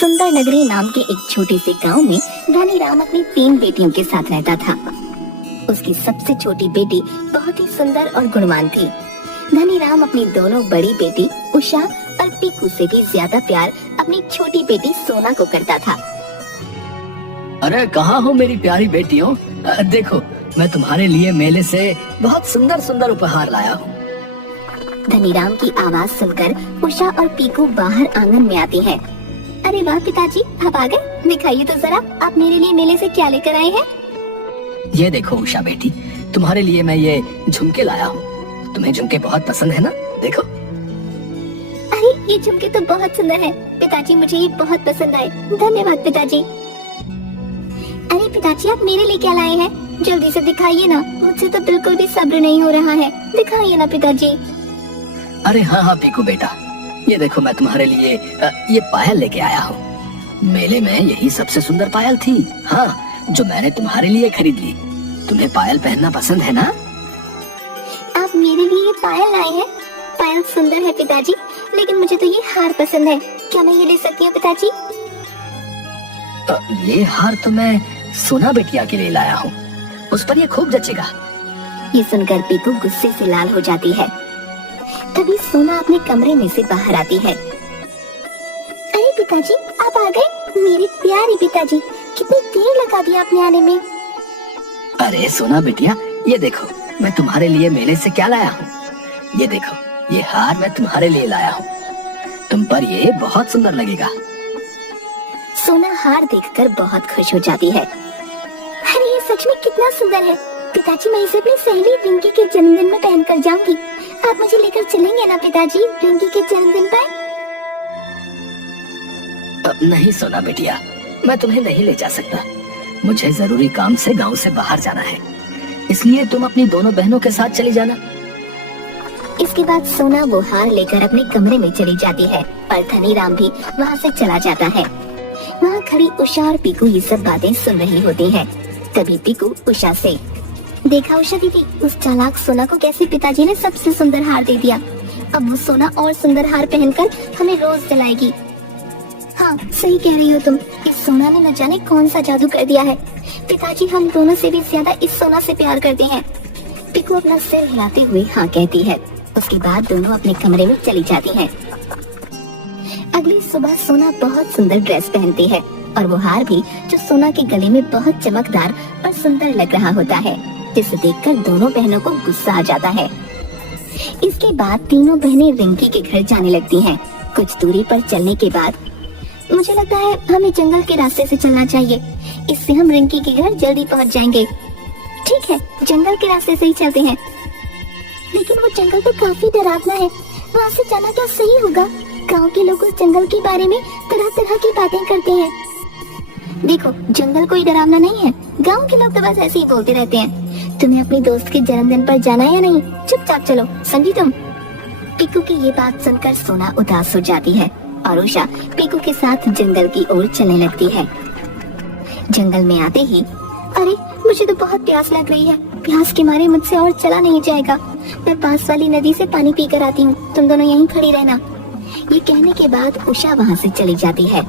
सुंदर नगरी नाम के एक छोटे से गांव में धनीराम अपनी 3 बेटियों के साथ रहता था। उसकी सबसे छोटी बेटी बहुत ही सुंदर और गुणवान थी। धनीराम अपनी दोनों बड़ी बेटी उषा और पीकू से भी ज्यादा प्यार अपनी छोटी बेटी सोना को करता था। अरे कहाँ हो मेरी प्यारी बेटियों, देखो मैं तुम्हारे लिए मेले से बहुत सुंदर सुंदर उपहार लाया हूँ। धनीराम की आवाज सुनकर उषा और पीकू बाहर आंगन में आती हैं। अरे वाह पिताजी, आप आ गए। दिखाइए तो जरा, आप मेरे लिए मेले से क्या लेकर आए हैं? ये देखो उषा बेटी, तुम्हारे लिए मैं ये झुमके लाया हूँ। तुम्हें झुमके बहुत पसंद है ना? देखो। अरे ये झुमके तो बहुत सुंदर है पिताजी, मुझे ये बहुत पसंद आए। धन्यवाद पिताजी। अरे पिताजी, आप मेरे लिए क्या लाए हैं? जल्दी से दिखाइए ना, मुझसे तो बिल्कुल भी सब्र नहीं हो रहा है। दिखाइए ना पिताजी। अरे हाँ हाँ पीकू बेटा, ये देखो मैं तुम्हारे लिए ये पायल लेके आया हूँ। मेले में यही सबसे सुंदर पायल थी, हाँ, जो मैंने तुम्हारे लिए खरीद ली। तुम्हें पायल पहनना पसंद है ना? आप मेरे लिए ये पायल लाए हैं? पायल सुंदर है पिताजी, लेकिन मुझे तो ये हार पसंद है। क्या मैं ये ले सकती हूँ पिताजी? ये हार तो मैं सोना बेटिया के लिए लाया हूँ, उस पर ये खूब जचेगा। ये सुनकर पीकू गुस्से से लाल हो जाती है। तभी सोना अपने कमरे में से बाहर आती है। अरे पिताजी, आप आ गए। मेरे प्यारे पिताजी, कितनी देर लगा दी आपने आने में। अरे सोना बेटिया, ये देखो मैं तुम्हारे लिए मेले से क्या लाया हूँ। ये देखो, ये हार मैं तुम्हारे लिए लाया हूँ, तुम पर ये बहुत सुंदर लगेगा। सोना हार देखकर बहुत खुश हो जाती है। अरे ये सच में कितना सुंदर है पिताजी, मैं इसे अपनी सहेली रिंकी के जन्मदिन में पहनकर जाऊंगी। आप मुझे लेकर चलेंगे ना पिताजी, रिंकी के जन्मदिन पर? नहीं सोना बेटिया, मैं तुम्हें नहीं ले जा सकता। मुझे जरूरी काम से गांव से बाहर जाना है, इसलिए तुम अपनी दोनों बहनों के साथ चली जाना। इसके बाद सोना वो हार लेकर अपने कमरे में चली जाती है और धनीराम भी वहाँ से चला जाता है। वहाँ खड़ी उषा और पीकू ये सब बातें सुन रही होती है। तभी पीकू उषा से, देखा उषा दीदी, उस चालाक सोना को कैसे पिताजी ने सबसे सुंदर हार दे दिया। अब वो सोना और सुंदर हार पहनकर हमें रोज जलाएगी। हाँ सही कह रही हो तुम, इस सोना ने न जाने कौन सा जादू कर दिया है। पिताजी हम दोनों से भी ज्यादा इस सोना से प्यार करते हैं। पीकू अपना सिर हिलाते हुए हाँ कहती है। उसके बाद दोनों अपने कमरे में चली जाती हैं। अगली सुबह सोना बहुत सुंदर ड्रेस पहनती है और वो हार भी, जो सोना के गले में बहुत चमकदार और सुंदर लग रहा होता है, जिसे देखकर दोनों बहनों को गुस्सा आ जाता है। इसके बाद तीनों बहनें रिंकी के घर जाने लगती हैं। कुछ दूरी पर चलने के बाद, मुझे लगता है हमें जंगल के रास्ते से चलना चाहिए, इससे हम रिंकी के घर जल्दी पहुंच जाएंगे। ठीक है, जंगल के रास्ते से ही चलते हैं। लेकिन वो जंगल तो काफी डरावना है, वहाँ से जाना क्या सही होगा? गांव के लोग उस जंगल के बारे में तरह तरह की बातें करते हैं। देखो, जंगल कोई डरावना नहीं है, गांव के लोग तो बस ऐसे ही बोलते रहते हैं। तुम्हें अपनी दोस्त के जन्मदिन पर जाना है या नहीं? चुपचाप चलो, समझी तुम? पीकू की ये बात सुनकर सोना उदास हो जाती है और उषा पीकू के साथ जंगल की ओर चलने लगती है। जंगल में आते ही, अरे मुझे तो बहुत प्यास लग रही है, प्यास के मारे मुझसे और चला नहीं जाएगा। मैं पास वाली नदी से पानी पीकर आती हूँ, तुम दोनों यहीं खड़ी रहना। ये कहने के बाद उषा वहाँ से चली जाती है।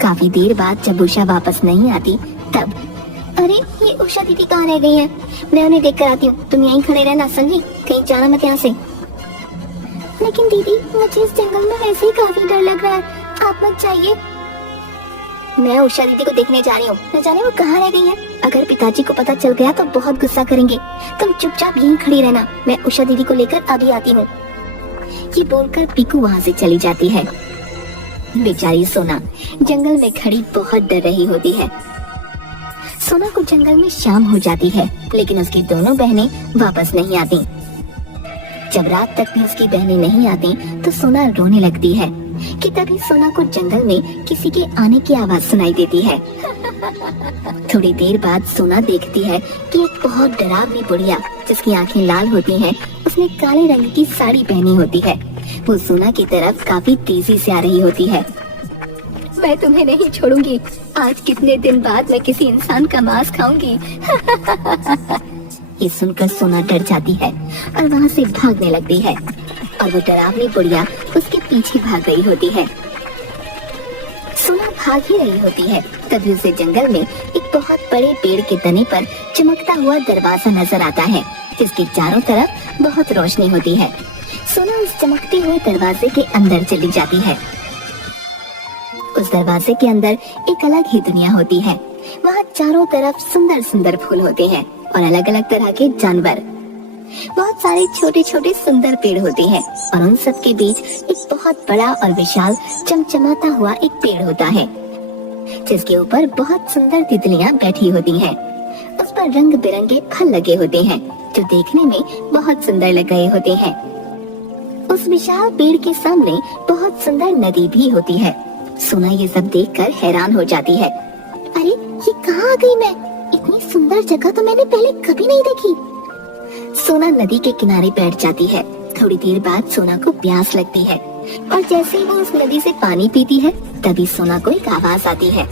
काफी देर बाद जब उषा वापस नहीं आती, तब अरे ये उषा दीदी कहाँ रह गई हैं? मैं उन्हें देख कर आती हूँ, तुम यहीं खड़े रहना, समझी? कहीं जाना मत यहाँ से। लेकिन दीदी, मुझे इस जंगल में वैसे ही काफी डर लग रहा है, आप मत जाइए। मैं उषा दीदी को देखने जा रही हूँ, न जाने वो कहाँ रह गई है। अगर पिताजी को पता चल गया तो बहुत गुस्सा करेंगे। तुम चुपचाप यहीं खड़ी रहना, मैं उषा दीदी को लेकर अभी आती हूँ। ये बोलकर पीकू वहाँ से चली जाती है। बेचारी सोना जंगल में खड़ी बहुत डर रही होती है। सोना को जंगल में शाम हो जाती है, लेकिन उसकी दोनों बहनें वापस नहीं आती। जब रात तक भी उसकी बहनें नहीं आती तो सोना रोने लगती है कि तभी सोना को जंगल में किसी के आने की आवाज सुनाई देती है। थोड़ी देर बाद सोना देखती है कि एक बहुत डरावनी बुढ़िया, जिसकी आंखें लाल होती हैं, उसने काले रंग की साड़ी पहनी होती है, वो सोना की तरफ काफी तेजी से आ रही होती है। मैं तुम्हें नहीं छोड़ूंगी, आज कितने दिन बाद मैं किसी इंसान का मांस खाऊंगी। ये सुनकर सोना डर जाती है और वहाँ से भागने लगती है और वो डरावनी बुढ़िया उसके पीछे भाग रही होती है। भाग ही रही होती है, तभी उसे जंगल में एक बहुत बड़े पेड़ के तने पर चमकता हुआ दरवाजा नजर आता है, जिसके चारों तरफ बहुत रोशनी होती है। सोना उस चमकते हुए दरवाजे के अंदर चली जाती है। उस दरवाजे के अंदर एक अलग ही दुनिया होती है। वहाँ चारों तरफ सुंदर सुंदर फूल होते हैं और अलग अलग तरह के जानवर। बहुत सारे छोटे छोटे सुंदर पेड़ होते हैं और उन सब के बीच एक बहुत बड़ा और विशाल चमचमाता हुआ एक पेड़ होता है, जिसके ऊपर बहुत सुंदर तितलियां बैठी होती हैं। उस पर रंग बिरंगे फल लगे होते हैं, जो देखने में बहुत सुंदर लग रहे होते हैं। उस विशाल पेड़ के सामने बहुत सुंदर नदी भी होती है। सोना ये सब देखकर हैरान हो जाती है। अरे ये कहाँ आ गई मैं? इतनी सुंदर जगह तो मैंने पहले कभी नहीं देखी। सोना नदी के किनारे बैठ जाती है। थोड़ी देर बाद सोना को प्यास लगती है और जैसे ही वो उस नदी से पानी पीती है, तभी सोना को एक आवाज आती है।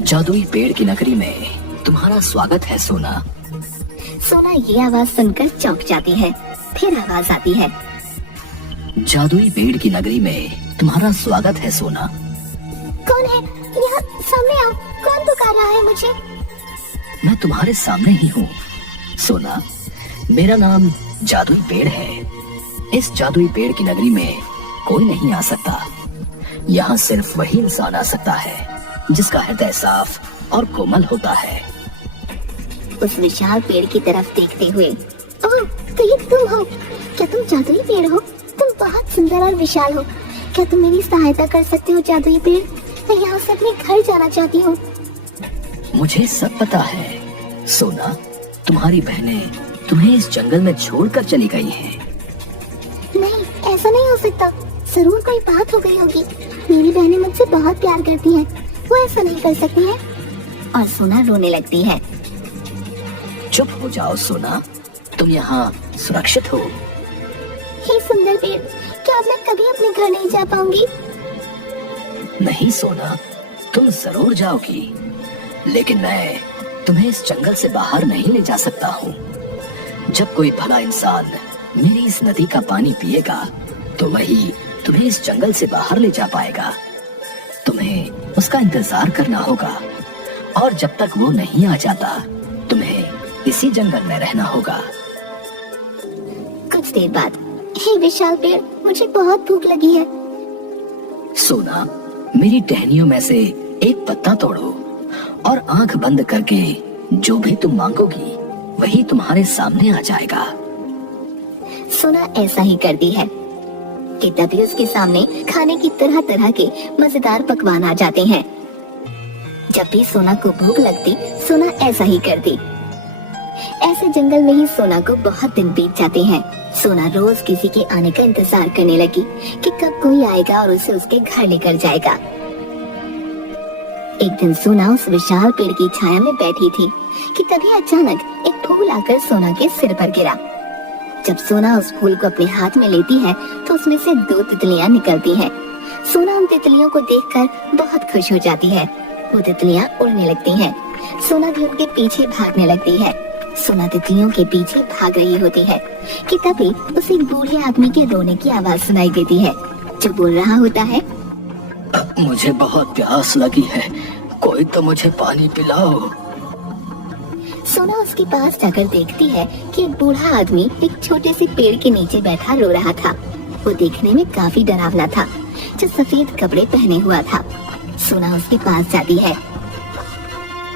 जादुई पेड़ की नगरी में तुम्हारा स्वागत है सोना। सोना ये आवाज सुनकर चौंक जाती है। फिर आवाज आती है, जादुई पेड़ की नगरी में तुम्हारा स्वागत है सोना। कौन है? यहाँ सामने आओ। कौन पुकार रहा है मुझे? मैं तुम्हारे सामने ही हूँ सोना। मेरा नाम जादुई पेड़ है। इस जादुई पेड़ की नगरी में कोई नहीं आ सकता। यहाँ सिर्फ वही इंसान आ सकता है जिसका हृदय साफ और कोमल होता है। उस विशाल पेड़ की तरफ देखते हुए, ओह, तो ये तुम हो? क्या तुम जादुई पेड़ हो? तुम बहुत सुंदर और विशाल हो। क्या तुम मेरी सहायता कर सकते हो जादुई पेड़? मैं यहाँ से अपने घर जाना चाहती हूँ। मुझे सब पता है सोना। तुम्हारी बहनें तुम्हें इस जंगल में छोड़कर चली गई हैं। नहीं, ऐसा नहीं हो सकता। जरूर कोई बात हो गई होगी। मेरी बहनें मुझसे बहुत प्यार करती हैं। वो ऐसा नहीं कर सकती हैं। और सोना रोने लगती है। चुप हो जाओ सोना, तुम यहाँ सुरक्षित हो। हे सुंदर पेड़, क्या अब मैं कभी अपने घर नहीं जा पाऊंगी? नहीं सोना, तुम जरूर जाओगी, लेकिन मैं तुम्हें इस जंगल से बाहर नहीं ले जा सकता हूँ। जब कोई भला इंसान मेरी इस नदी का पानी पिएगा, तो वही तुम्हें इस जंगल से बाहर ले जा पाएगा। तुम्हें उसका इंतजार करना होगा, और जब तक वो नहीं आ जाता, तुम्हें इसी जंगल में रहना होगा। कुछ देर बाद, हे विशाल पेड़, मुझे बहुत भूख लगी है। सोना, मेरी टहनियों में से एक पत्ता तोड़ो और आंख बंद करके जो भी तुम मांगोगी वही तुम्हारे सामने आ जाएगा। सोना ऐसा ही करती है कि तभी उसके सामने खाने की तरह तरह के मजेदार पकवान आ जाते हैं। जब भी सोना को भूख लगती, सोना ऐसा ही करती। ऐसे जंगल में ही सोना को बहुत दिन बीत जाते हैं। सोना रोज किसी के आने का इंतजार करने लगी कि कब कोई आएगा और उसे उसके घर लेकर जाएगा। एक दिन सोना उस विशाल पेड़ की छाया में बैठी थी कि तभी अचानक एक फूल आकर सोना के सिर पर गिरा। जब सोना उस फूल को अपने हाथ में लेती है, तो उसमें से 2 तितलियां निकलती हैं। सोना उन तितलियों को देखकर बहुत खुश हो जाती है। वो तितलियां उड़ने लगती हैं। सोना भी उनके पीछे भागने लगती है। सोना तितलियों के पीछे भाग रही होती है कि तभी उसे एक बूढ़े आदमी के रोने की आवाज सुनाई देती है, जो बोल रहा होता है, मुझे बहुत प्यास लगी है, कोई तो मुझे पानी पिलाओ। सोना उसके पास जाकर देखती है कि एक बूढ़ा आदमी एक छोटे से पेड़ के नीचे बैठा रो रहा था। वो देखने में काफी डरावना था, जो सफेद कपड़े पहने हुआ था। सोना उसके पास जाती है।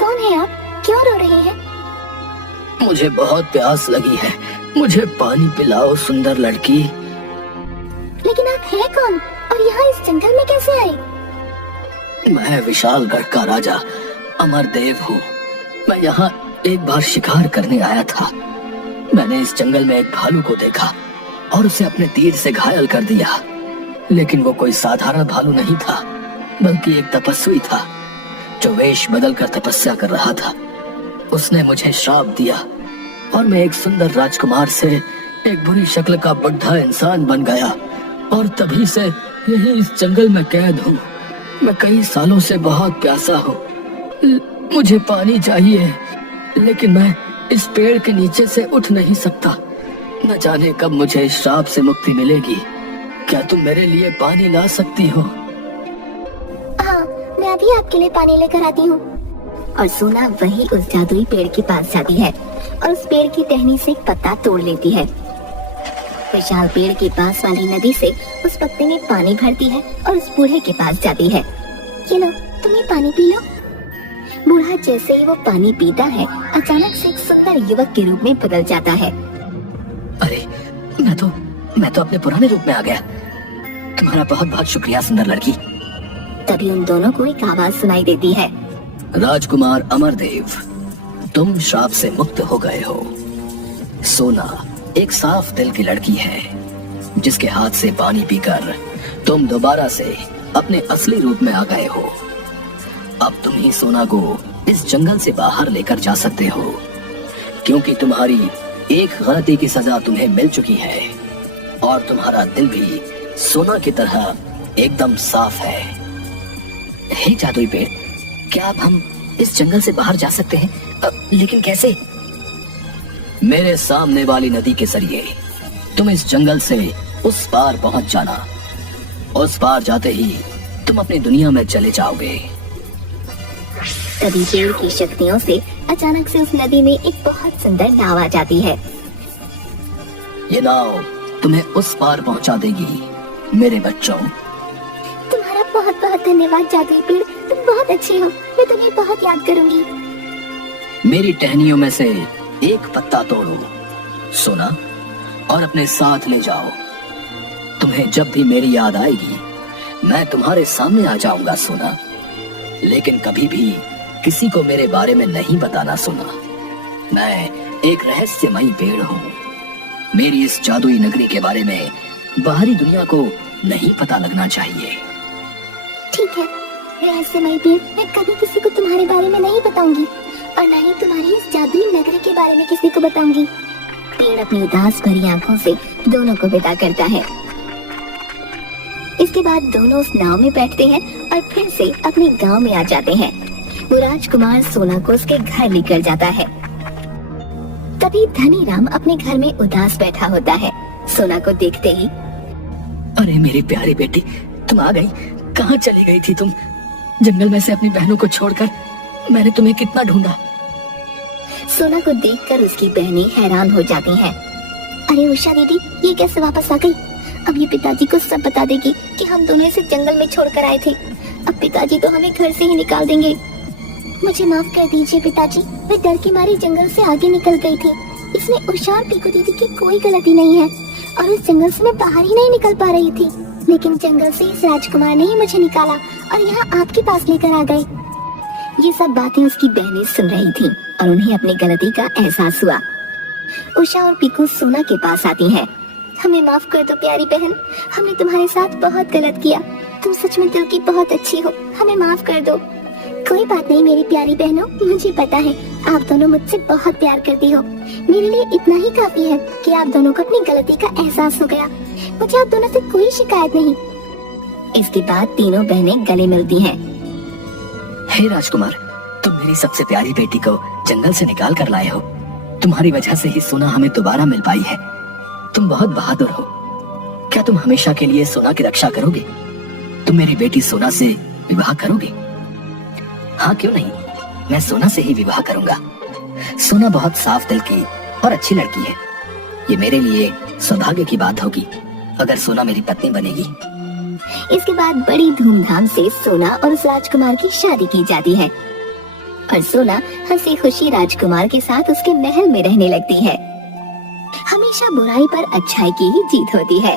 कौन है आप? क्यों रो रहे हैं? मुझे बहुत प्यास लगी है, मुझे पानी पिलाओ सुंदर लड़की। लेकिन आप हैं कौन और यहाँ इस जंगल में कैसे आए? मैं विशालगढ़ का राजा अमरदेव हूँ। मैं यहाँ एक बार शिकार करने आया था। मैंने इस जंगल में एक भालू को देखा और उसे अपने तीर से घायल कर दिया। लेकिन वो कोई साधारण भालू नहीं था, बल्कि एक तपस्वी था जो वेश बदलकर तपस्या कर रहा था। उसने मुझे श्राप दिया और मैं एक सुंदर राजकुमार से एक बुरी शक्ल का बुढ़ा इंसान बन गया, और तभी से यही इस जंगल में कैद हूँ। मैं कई सालों से बहुत प्यासा हूँ, मुझे पानी चाहिए, लेकिन मैं इस पेड़ के नीचे से उठ नहीं सकता। न जाने कब मुझे इस श्राप से मुक्ति मिलेगी। क्या तुम मेरे लिए पानी ला सकती हो? मैं भी आपके लिए पानी लेकर आती हूँ। और सोना वही उस जादुई पेड़ के पास जाती है और उस पेड़ की टहनी से एक पत्ता तोड़ लेती है। विशाल पेड़ के पास वाली नदी से उस पत्ते में पानी भरती है और उस बूढ़े के पास जाती है। ये लो, तुम ये पानी पी लो। बूढ़ा जैसे ही वो पानी पीता है, अचानक से एक सुंदर युवक के रूप में बदल जाता है। अरे मैं तो अपने पुराने रूप में आ गया। तुम्हारा बहुत बहुत शुक्रिया सुंदर लड़की। तभी उन दोनों को एक आवाज सुनाई देती है। राजकुमार अमरदेव, तुम श्राप से मुक्त हो गए हो। सोना एक साफ दिल की लड़की है, जिसके हाथ से पानी पीकर तुम दोबारा से अपने असली रूप में आ गए हो। अब तुम ही सोना को इस जंगल से बाहर लेकर जा सकते हो, क्योंकि तुम्हारी एक गलती की सजा तुम्हें मिल चुकी है और तुम्हारा दिल भी सोना की तरह एकदम साफ है। हे जादुई पेड़, क्या अब हम इस जंगल से बाहर जा सकते हैं? लेकिन कैसे? मेरे सामने वाली नदी के जरिए तुम इस जंगल से उस पार पहुंच जाना। उस पार जाते ही तुम अपनी दुनिया में चले जाओगे। तभी पेड़ की शक्तियों से अचानक से उस नदी में एक बहुत सुंदर नाव आ जाती है। ये नाव तुम्हें उस पार पहुंचा देगी मेरे बच्चों। तुम्हारा बहुत बहुत धन्यवाद जादुई पेड़, तुम बहुत अच्छे हो। मैं तुम्हें बहुत याद करूंगी। मेरी टहनियों में से एक पत्ता तोड़ो सोना और अपने साथ ले जाओ। तुम्हें जब भी मेरी याद आएगी मैं तुम्हारे सामने आ जाऊंगा सोना। लेकिन कभी भी किसी को मेरे बारे में नहीं बताना सोना। मैं एक रहस्यमयी पेड़ हूँ। मेरी इस जादुई नगरी के बारे में बाहरी दुनिया को नहीं पता लगना चाहिए। ठीक है रहस्यमयी पेड़, मैं कभी किसी को तुम्हारे बारे में नहीं बताऊंगी और न ही तुम्हारी इस जादुई नगरी के बारे में किसी को बताऊंगी। पेड़ अपनी उदास भरी आंखों से दोनों को विदा करता है। इसके बाद दोनों उस नाव में बैठते हैं और फिर से अपने गांव में आ जाते हैं। वो राजकुमार सोना को उसके घर लेकर जाता है। तभी धनी राम अपने घर में उदास बैठा होता है। सोना को देखते ही, अरे मेरी प्यारी बेटी, तुम आ गई। कहाँ चली गई थी तुम? जंगल में से अपनी बहनों को छोड़कर मैंने तुम्हें कितना ढूंढा। सोना को देखकर उसकी बहनें हैरान हो जाती हैं। अरे उषा दीदी, ये कैसे वापस आ गई? अब ये पिताजी को सब बता देगी कि हम दोनों इसे जंगल में छोड़कर आए थे। अब पिताजी तो हमें घर से ही निकाल देंगे। मुझे माफ कर दीजिए पिताजी, मैं डर की मारी जंगल से आगे निकल गई थी। इसमें उषा और पीकू दीदी की कोई गलती नहीं है और उस जंगल से मैं बाहर ही नहीं निकल पा रही थी। लेकिन जंगल से इस राजकुमार ने ही मुझे निकाला और यहाँ आपके पास लेकर आ गए। ये सब बातें उसकी बहनें सुन रही थी और उन्हें अपनी गलती का एहसास हुआ। उषा और पीकू सोना के पास आती हैं। हमें माफ कर दो प्यारी बहन, हमने तुम्हारे साथ बहुत गलत किया। तुम सच में दिल की बहुत अच्छी हो, हमें माफ कर दो। कोई बात नहीं मेरी प्यारी बहनों, मुझे पता है आप दोनों मुझसे बहुत प्यार करती हो। मेरे लिए इतना ही काफी है कि आप दोनों को अपनी गलती का एहसास हो गया। मुझे आप दोनों से कोई शिकायत नहीं। इसके बाद तीनों बहनें गले मिलती हैं। हे राजकुमार, तुम मेरी सबसे प्यारी बेटी को जंगल से निकाल कर लाए हो। तुम्हारी वजह से ही सोना हमें दोबारा मिल पाई है। तुम बहुत बहादुर हो। क्या तुम हमेशा के लिए सोना की रक्षा करोगे? तुम मेरी बेटी सोना से विवाह करोगे? हाँ क्यों नहीं, मैं सोना से ही विवाह करूंगा। सोना बहुत साफ दिल की और अच्छी लड़की है। ये मेरे लिए सौभाग्य की बात होगी अगर सोना मेरी पत्नी बनेगी। इसके बाद बड़ी धूमधाम से सोना और उस राजकुमार की शादी की जाती है और सोना हंसी खुशी राजकुमार के साथ उसके महल में रहने लगती है। हमेशा बुराई पर अच्छाई की ही जीत होती है।